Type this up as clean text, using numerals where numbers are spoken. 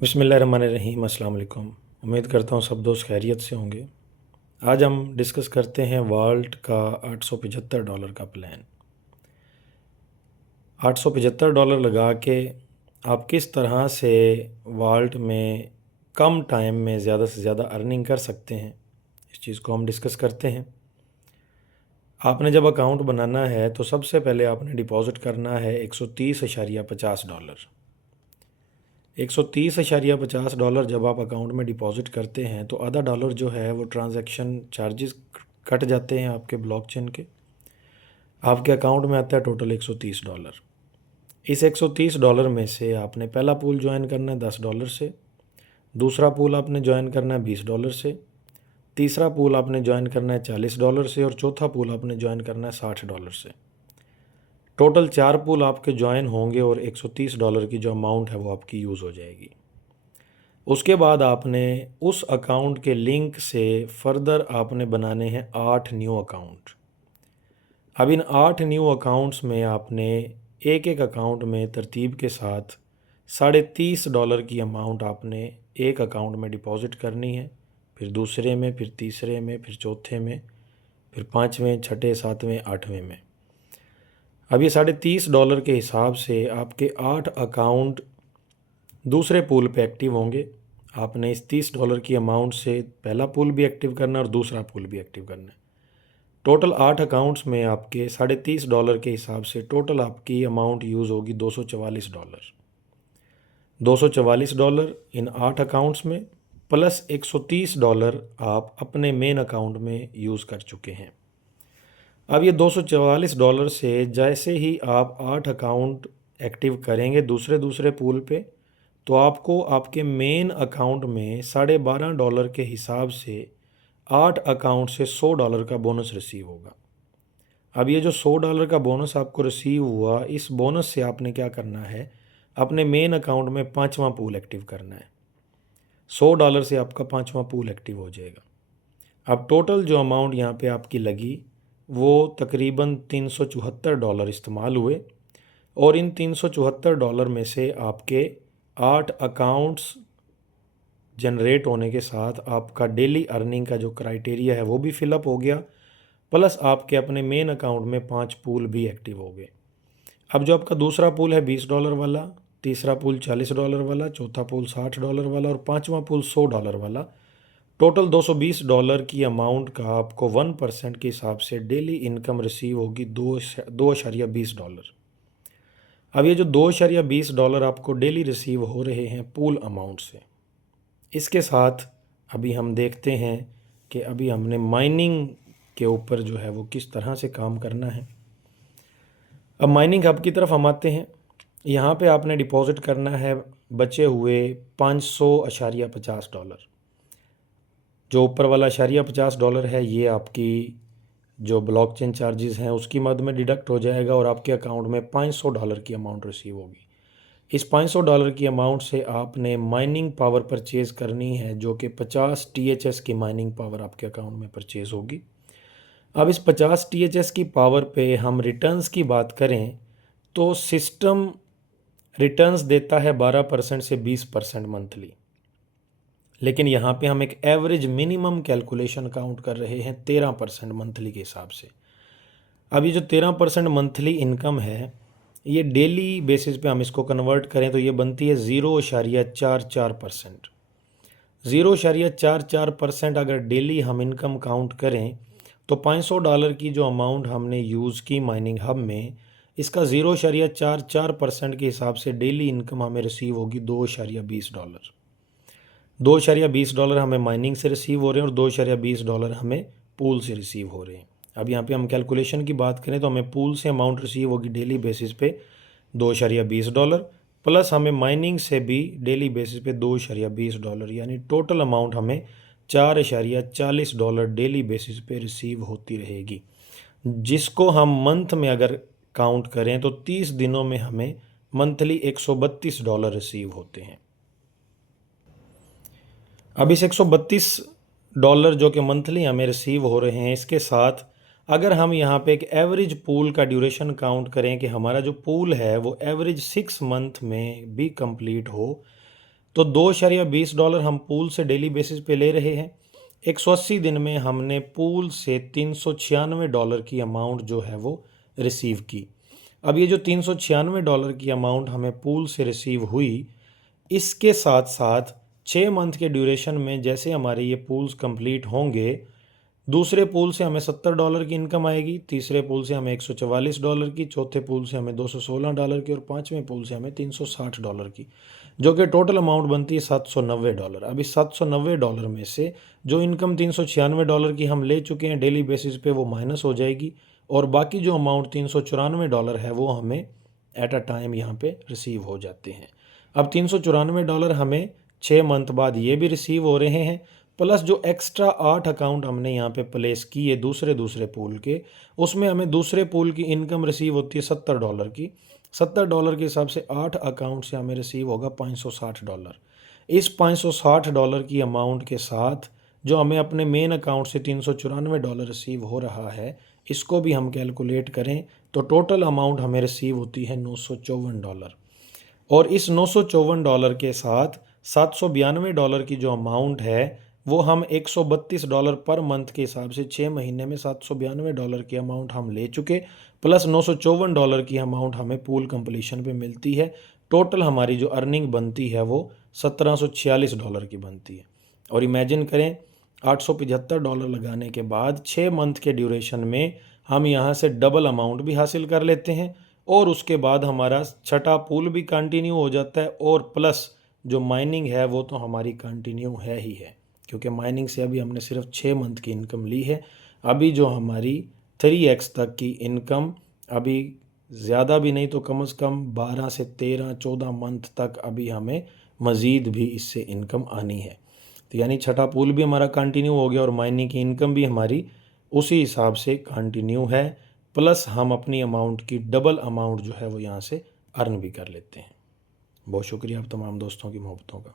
बिस्मिल्लाहिर्रहमानिर्रहीम। अस्सलाम वालेकुम। उम्मीद करता हूँ सब दोस्त खैरियत से होंगे। आज हम डिस्कस करते हैं वाल्ट का $875 का प्लान। $875 लगा के आप किस तरह से वाल्ट में कम टाइम में ज़्यादा से ज़्यादा अर्निंग कर सकते हैं, इस चीज़ को हम डिस्कस करते हैं। आपने जब अकाउंट बनाना है तो सबसे पहले आपने डिपॉज़िट करना है $130.50। $130.50 जब आप अकाउंट में डिपॉज़िट करते हैं तो आधा डॉलर जो है वो ट्रांजैक्शन चार्जेस कट जाते हैं आपके ब्लॉकचेन के। आपके अकाउंट में आता है टोटल $130। इस $130 में से आपने पहला पूल ज्वाइन करना है $10 से, दूसरा पूल आपने ज्वाइन करना है $20 से, तीसरा पूल आपने ज्वाइन करना है $40 से और चौथा पूल आपने ज्वाइन करना है $60 से। टोटल 4 पूल आपके ज्वाइन होंगे और $130 की जो अमाउंट है वो आपकी यूज़ हो जाएगी। उसके बाद आपने उस अकाउंट के लिंक से फर्दर आपने बनाने हैं 8 न्यू अकाउंट। अब इन 8 न्यू अकाउंट्स में आपने एक एक अकाउंट में तरतीब के साथ $30.5 की अमाउंट आपने एक अकाउंट में डिपॉज़िट करनी है, फिर दूसरे में, फिर तीसरे में, फिर चौथे में, फिर पाँचवें, छठे, सातवें, आठवें में। अब ये $30.5 के हिसाब से आपके 8 अकाउंट दूसरे पूल पे एक्टिव होंगे। आपने इस $30 की अमाउंट से पहला पूल भी एक्टिव करना है और दूसरा पूल भी एक्टिव करना है। टोटल 8 अकाउंट्स में आपके $30.5 के हिसाब से टोटल आपकी अमाउंट यूज़ होगी $244। $244 इन 8 अकाउंट्स में प्लस $130 आप अपने मेन अकाउंट में यूज़ कर चुके हैं। अब ये $244 से जैसे ही आप 8 अकाउंट एक्टिव करेंगे दूसरे दूसरे पूल पे, तो आपको आपके मेन अकाउंट में $12.5 के हिसाब से 8 अकाउंट से $100 का बोनस रिसीव होगा। अब ये जो $100 का बोनस आपको रिसीव हुआ, इस बोनस से आपने क्या करना है, अपने मेन अकाउंट में 5वां पूल एक्टिव करना है। $100 से आपका 5वां पूल एक्टिव हो जाएगा। अब टोटल जो अमाउंट यहाँ पे आपकी लगी वो तकरीबन $374 इस्तेमाल हुए और इन $374 में से आपके 8 अकाउंट्स जनरेट होने के साथ आपका डेली अर्निंग का जो क्राइटेरिया है वो भी फिलअप हो गया, प्लस आपके अपने मेन अकाउंट में 5 पूल भी एक्टिव हो गए। अब जो आपका दूसरा पूल है $20 वाला, तीसरा पूल $40 वाला, चौथा पूल $60 वाला और पाँचवा पूल $100 वाला, टोटल $220 की अमाउंट का आपको 1% के हिसाब से डेली इनकम रिसीव होगी $2.20। अब ये जो $2.20 आपको डेली रिसीव हो रहे हैं पूल अमाउंट से, इसके साथ अभी हम देखते हैं कि अभी हमने माइनिंग के ऊपर जो है वो किस तरह से काम करना है। अब माइनिंग हब की तरफ हम आते हैं। यहाँ पे आपने डिपॉज़िट करना है बचे हुए $500.50। जो ऊपर वाला $50 है ये आपकी जो ब्लॉकचेन चार्जेस हैं उसकी मद में डिडक्ट हो जाएगा और आपके अकाउंट में $500 की अमाउंट रिसीव होगी। इस $500 की अमाउंट से आपने माइनिंग पावर परचेज़ करनी है जो कि 50 THS की माइनिंग पावर आपके अकाउंट में परचेज़ होगी। अब इस 50 THS की पावर पे हम रिटर्न्स की बात करें तो सिस्टम रिटर्न्स देता है 12% से 20% मंथली, लेकिन यहाँ पे हम एक एवरेज मिनिमम कैलकुलेशन काउंट कर रहे हैं 13% मंथली के हिसाब से। अब ये जो 13% मंथली इनकम है ये डेली बेसिस पे हम इसको कन्वर्ट करें तो ये बनती है 0.44%। 0.44% अगर डेली हम इनकम काउंट करें तो $500 की जो अमाउंट हमने यूज़ की माइनिंग हब में, इसका 0.44% के हिसाब से डेली इनकम हमें रिसीव होगी $2.20। $2.20 हमें माइनिंग से रिसीव हो रहे हैं और $2.20 हमें पूल से रिसीव हो रहे हैं। अब यहाँ पे हम कैलकुलेशन की बात करें तो हमें पूल से अमाउंट रिसीव होगी डेली बेसिस पे $2.20 प्लस हमें माइनिंग से भी डेली बेसिस पे $2.20, यानी टोटल अमाउंट हमें $4.40 डेली बेसिस पे रिसीव होती रहेगी, जिसको हम मंथ में अगर काउंट करें तो 30 दिनों में हमें मंथली $132 रिसीव होते हैं। अब इस $132 जो कि मंथली हमें रिसीव हो रहे हैं, इसके साथ अगर हम यहाँ पे एक एवरेज पूल का ड्यूरेशन काउंट करें कि हमारा जो पूल है वो एवरेज 6 मंथ में भी कंप्लीट हो, तो $2.20 हम पूल से डेली बेसिस पे ले रहे हैं। 180 दिन में हमने पूल से $396 की अमाउंट जो है वो रिसीव की। अब ये जो $396 की अमाउंट हमें पूल से रिसीव हुई, इसके साथ साथ 6 मंथ के ड्यूरेशन में जैसे हमारे ये पूल्स कंप्लीट होंगे, दूसरे पूल से हमें $70 की इनकम आएगी, तीसरे पूल से हमें $144 की, चौथे पूल से हमें $216 की और पाँचवें पूल से हमें $360 की, जो कि टोटल अमाउंट बनती है $790। अब इस $790 में से जो इनकम $396 की हम ले चुके हैं डेली बेसिस पे वो माइनस हो जाएगी और बाकी जो अमाउंट $394 है वो हमें एट अ टाइम यहाँ पे रिसीव हो जाते हैं। अब $394 हमें 6 मंथ बाद ये भी रिसीव हो रहे हैं, प्लस जो एक्स्ट्रा 8 अकाउंट हमने यहाँ पे प्लेस किए दूसरे पूल के, उसमें हमें दूसरे पूल की इनकम रिसीव होती है $70 की। $70 के हिसाब से 8 अकाउंट से हमें रिसीव होगा $560। इस $560 की अमाउंट के साथ जो हमें अपने मेन अकाउंट से $394 रिसीव हो रहा है, इसको भी हम कैलकुलेट करें तो टोटल अमाउंट हमें रिसीव होती है $954। और इस $954 के साथ $792 की जो अमाउंट है वो हम $132 पर मंथ के हिसाब से 6 महीने में $792 की अमाउंट हम ले चुके, प्लस $954 की अमाउंट हमें पूल कंप्लीशन पे मिलती है। टोटल हमारी जो अर्निंग बनती है वो $1746 की बनती है। और इमेजिन करें $875 लगाने के बाद 6 मंथ के ड्यूरेशन में हम यहाँ से डबल अमाउंट भी हासिल कर लेते हैं और उसके बाद हमारा छठा पूल भी कंटिन्यू हो जाता है और प्लस जो माइनिंग है वो तो हमारी कंटिन्यू है ही है, क्योंकि माइनिंग से अभी हमने सिर्फ 6 मंथ की इनकम ली है। अभी जो हमारी 3x तक की इनकम, अभी ज़्यादा भी नहीं तो कम से कम 12 से 13-14 मंथ तक अभी हमें मज़ीद भी इससे इनकम आनी है। तो यानी छठा पूल भी हमारा कंटिन्यू हो गया और माइनिंग की इनकम भी हमारी उसी हिसाब से कंटिन्यू है, प्लस हम अपनी अमाउंट की डबल अमाउंट जो है वो यहाँ से अर्न भी कर लेते हैं। बहुत शुक्रिया आप तमाम दोस्तों की मोहब्बतों का।